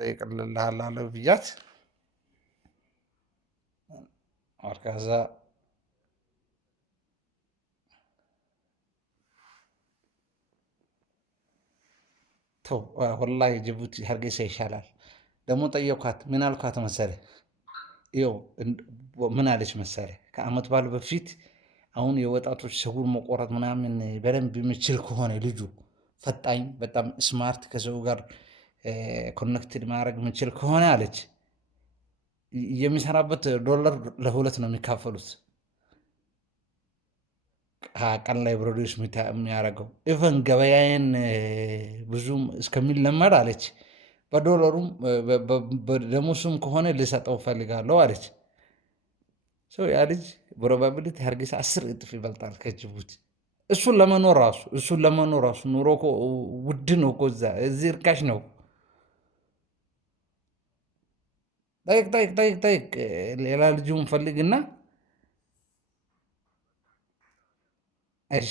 ጠይቅልልሃለሁ ብያት ከዛ ተው ወላሂ ጅቡቲ ሀርጌሳ ይሻላል። ደግሞ ጠየኳት። ምን አልኳት መሰለ? ይኸው ምን አለች መሰለ? ከአመት በዓል በፊት አሁን የወጣቶች ፀጉር መቆረጥ ምናምን በደንብ የሚችል ከሆነ ልጁ ፈጣኝ፣ በጣም ስማርት፣ ከሰው ጋር ኮኔክትድ ማድረግ የምችል ከሆነ አለች የሚሰራበት ዶላር ለሁለት ነው የሚካፈሉት። ቀን ላይ ፕሮዲውስ የሚያደርገው ኢቨን ገበያዬን ብዙም እስከሚለመድ አለች በዶላሩም በደሞሱም ከሆነ ልሰጠው ፈልጋለሁ አለች። ያ ልጅ ፕሮባቢሊቲ ሀርጌሳ 10 እጥፍ ይበልጣል ከጅቡቲ። እሱን ለመኖር ራሱ ኑሮ እኮ ውድ ነው እኮ እዚህ እርካሽ ነው። ጠይቅ ሌላ ልጁን ፈልግና እሺ